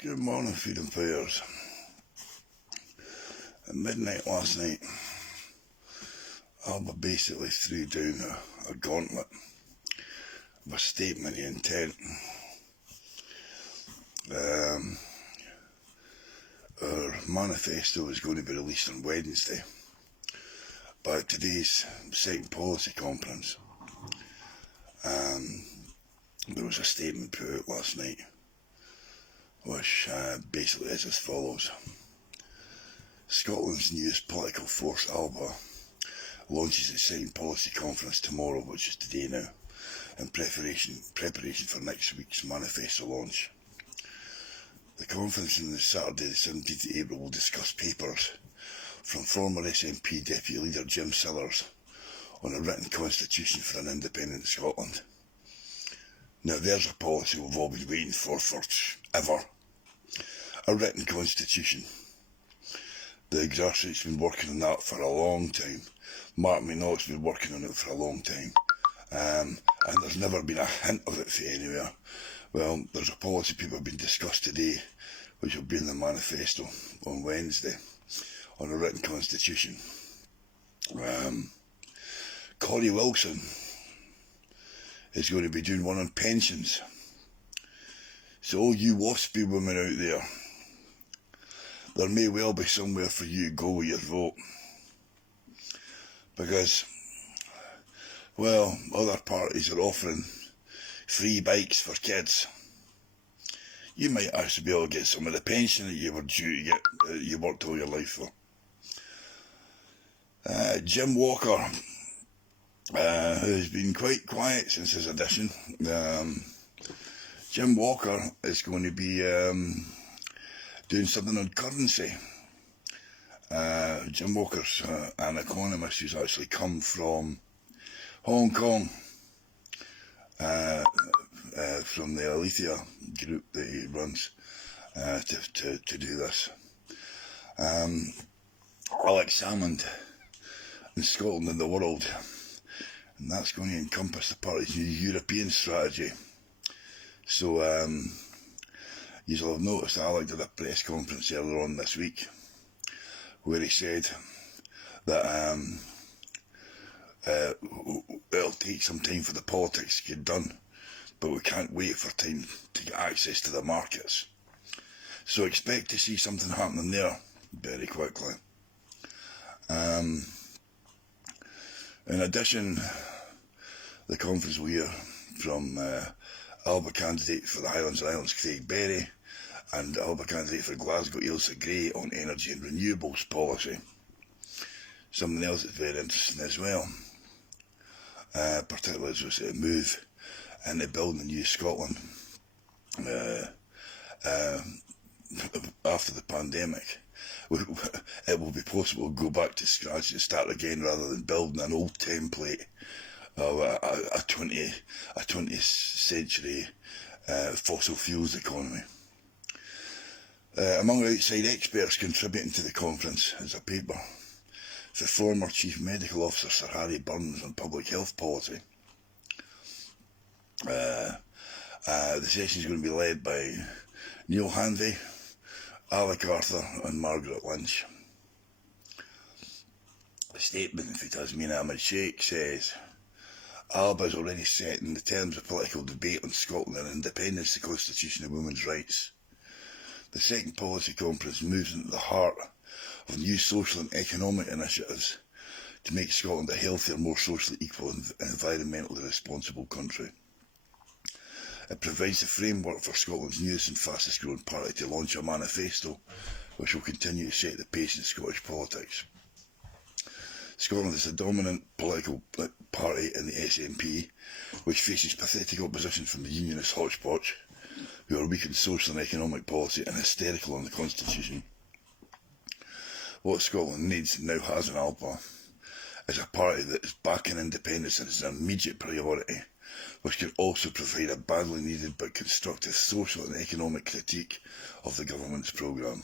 Good morning, freedom fighters. At midnight last night, ALBA basically threw down a gauntlet of a statement of intent. Our manifesto is going to be released on Wednesday, but at today's second policy conference, there was a statement put out last night, which basically is as follows. Scotland's newest political force, ALBA, launches its second policy conference tomorrow, which is today now, in preparation for next week's Manifesto launch. The conference on Saturday the 17th of April will discuss papers from former SNP Deputy Leader Jim Sillars on a written constitution for an independent Scotland. Now there's a policy we've all been waiting for ever. A written constitution. The grassroots have been working on that for a long time. Mark Minock's been working on it for a long time. And there's never been a hint of it for anywhere. Well, there's a policy paper being discussed today, which will be in the Manifesto on Wednesday, on a written constitution. Corri Wilson is going to be doing one on pensions. So all you waspy women out there may well be somewhere for you to go with your vote. Because, well, other parties are offering free bikes for kids. You might actually be able to get some of the pension that you were due to get, you worked all your life for. Jim Walker, who's been quite quiet since his audition. Jim Walker is going to be doing something on currency. Jim Walker's an economist who's actually come from Hong Kong, from the Alexa group that he runs, to do this. Alex Salmond in Scotland and the world, and that's going to encompass the party's new European strategy. So you'll have noticed Alex did a press conference earlier on this week where he said that it'll take some time for the politics to get done, but we can't wait for time to get access to the markets. So expect to see something happening there very quickly. In addition, the conference will hear from ALBA candidate for the Highlands and Islands Craig Berry and ALBA candidate for Glasgow Ailsa Gray on energy and renewables policy. Something else that's very interesting as well, particularly as we say, move into building a new Scotland after the pandemic. It will be possible to go back to scratch and start again rather than building an old template of a 20th century fossil fuels economy. Among outside experts contributing to the conference is a paper for former Chief Medical Officer Sir Harry Burns on public health policy. The session is going to be led by Neil Hanvey, Alec Arthur and Margaret Lynch. The statement from Tasmania Ahmed Sheikh says, ALBA is already setting the terms of political debate on Scotland and independence, the constitution and women's rights. The second policy conference moves into the heart of new social and economic initiatives to make Scotland a healthier, more socially equal and environmentally responsible country. It provides the framework for Scotland's newest and fastest growing party to launch a manifesto which will continue to set the pace in Scottish politics. Scotland is the dominant political party in the SNP, which faces pathetic opposition from the unionist hodgepodge, who are weak in social and economic policy and hysterical on the constitution. What Scotland needs and now has in ALBA is a party that is backing independence and is an immediate priority, which can also provide a badly needed but constructive social and economic critique of the government's programme.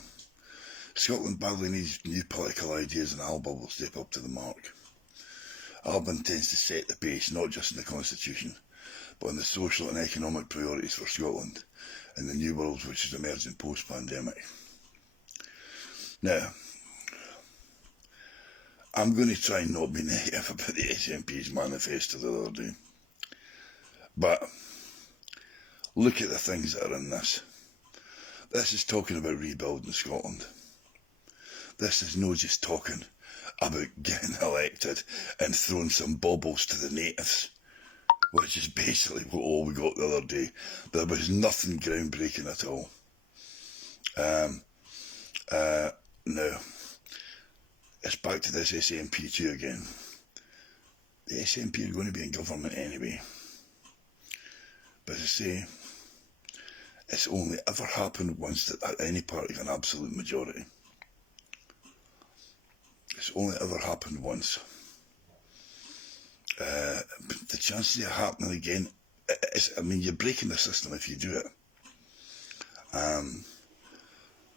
Scotland badly needs new political ideas, and ALBA will step up to the mark. ALBA intends to set the pace not just in the constitution, but in the social and economic priorities for Scotland, in the new world which is emerging post-pandemic. Now, I'm going to try and not be negative about the SNP's manifesto the other day, but look at the things that are in this. This is talking about rebuilding Scotland. This is no just talking about getting elected and throwing some baubles to the natives, which is basically what all we got the other day. There was nothing groundbreaking at all. Now, it's back to this SNP2 again. The SNP are going to be in government anyway. But as I say, it's only ever happened once that any party have an absolute majority. It's only ever happened once. The chances of it happening again, you're breaking the system if you do it.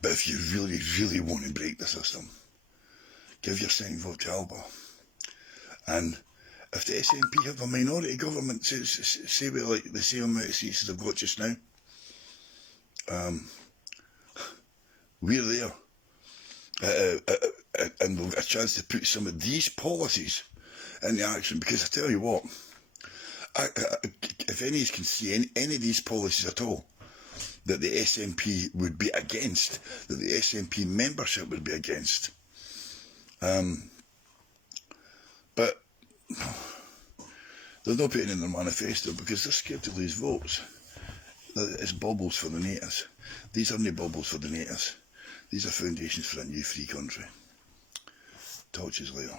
But if you really, really want to break the system, give your second vote to ALBA. And if the SNP have a minority government, say with like the same amount of seats as they've got just now, we're there. And we've got a chance to put some of these policies into action, because I tell you what, if any of you can see any of these policies at all that the SNP would be against, that the SNP membership would be against, but they're not putting in their manifesto because they're scared to lose votes. It's baubles for the natives. These aren't baubles for the natives. These are foundations for a new free country. Talk to you later.